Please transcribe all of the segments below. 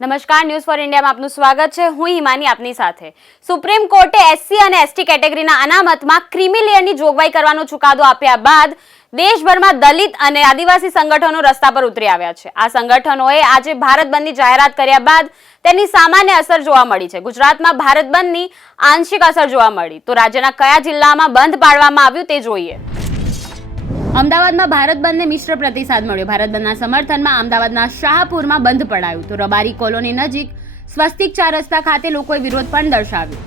નમસ્કાર, news for ઇન્ડિયામાં આપનું સ્વાગત છે. હું હિમાની આપની સાથે. સુપ્રીમ કોર્ટે એસસી અને એસટી કેટેગરીના અનામતમાં ક્રીમી લેયરની જોગવાઈ કરવાનો ચુકાદો આપ્યા બાદ દેશભરમાં દલિત અને આદિવાસી સંગઠનો રસ્તા પર ઉતરી આવ્યા છે. આ સંગઠનોએ આજે ભારત બંધની જાહેરાત કર્યા બાદ તેની સામાન્ય અસર જોવા મળી છે. ગુજરાતમાં ભારત બંધની આંશિક અસર જોવા મળી, તો રાજ્યના કયા જિલ્લામાં બંધ પાડવામાં આવ્યું તે જોઈએ. અમદાવાદમાં ભારત બંધને મિશ્ર પ્રતિસાદ મળ્યો. ભારત બંધના સમર્થનમાં અમદાવાદના શાહપુરમાં બંધ પડાયું, તો રબારી કોલોની નજીક સ્વસ્તિક 4 રસ્તા ખાતે લોકોએ વિરોધ પણ દર્શાવ્યો.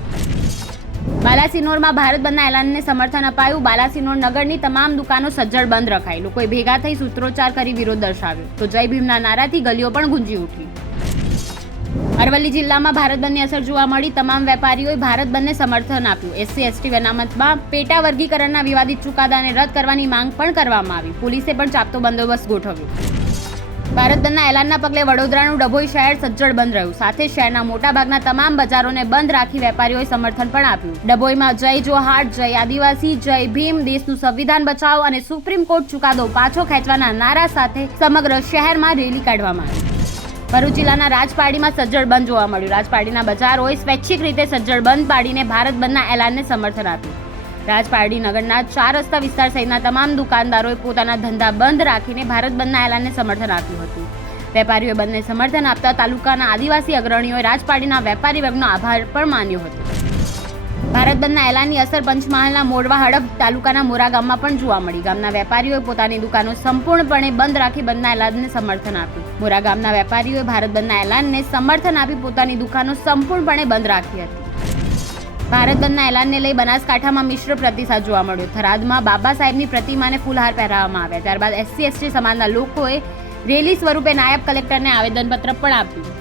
બાલાસિનોરમાં ભારત બંધના એલાનને સમર્થન અપાયું. બાલાસિનોર નગરની તમામ દુકાનો સજ્જડ બંધ રખાઈ. લોકોએ ભેગા થઈ સૂત્રોચ્ચાર કરી વિરોધ દર્શાવ્યો, તો જય ભીમના નારાથી ગલીઓ પણ ગુંજી ઉઠી. અરવલ્લી જિલ્લામાં ભારત બંધની અસર જોવા મળી. તમામ વેપારીઓએ ભારત બંધને સમર્થન આપ્યું. એસસી એસટી અનામતમાં પેટા વર્ગીકરણના વિવાદિત ચુકાદાને રદ કરવાની માંગ પણ કરવામાં આવી. પોલીસે પણ ચાપતો બંદોબસ્ત ગોઠવ્યો. ભારત બંધના એલાનના પગલે વડોદરાનું ડભોઈ શહેર સજ્જડ બંધ રહ્યું. સાથે શહેરના મોટાભાગના તમામ બજારોને બંધ રાખી વેપારીઓએ સમર્થન પણ આપ્યું. ડભોઈમાં જય જોહાર, જય આદિવાસી, જય ભીમ, દેશનું સંવિધાન બચાવો અને સુપ્રીમ કોર્ટ ચુકાદો પાછો ખેંચવાના નારા સાથે સમગ્ર શહેરમાં રેલી કાઢવામાં આવી. ભરૂચ જિલ્લાના રાજપારડીમાં સજ્જડ બંધ જોવા મળ્યું. રાજપારડીના બજારોએ સ્વૈચ્છિક રીતે સજ્જડ બંધ પાડીને ભારત બંધના એલાનને સમર્થન આપ્યું. રાજપારડી નગરના 4 રસ્તા વિસ્તાર સહિતના તમામ દુકાનદારોએ પોતાના ધંધા બંધ રાખીને ભારત બંધના એલાનને સમર્થન આપ્યું હતું. વેપારીઓએ બંધને સમર્થન આપતા તાલુકાના આદિવાસી અગ્રણીઓએ રાજપારડીના વેપારી વર્ગનો આભાર પણ માન્યો હતો. ભારત બંધના એલાનની અસર પંચમહાલના મોરવા હડપ તાલુકાના મોરા ગામમાં પણ જોવા મળી. ગામના વેપારીઓએ પોતાની દુકાનો સંપૂર્ણપણે બંધ રાખી બંધના એલાનને સમર્થન આપ્યું. મોરા ગામના વેપારીઓએ ભારત બંધના એલાનને સમર્થન આપી પોતાની દુકાનો સંપૂર્ણપણે બંધ રાખી હતી. ભારત બંધના એલાનને લઈ બનાસકાંઠામાં મિશ્ર પ્રતિસાદ જોવા મળ્યો. થરાદમાં બાબા સાહેબની પ્રતિમાને ફૂલહાર પહેરાવવામાં આવ્યા. ત્યારબાદ એસસી એસટી સમાજના લોકોએ રેલી સ્વરૂપે નાયબ કલેક્ટરને આવેદનપત્ર પણ આપ્યું.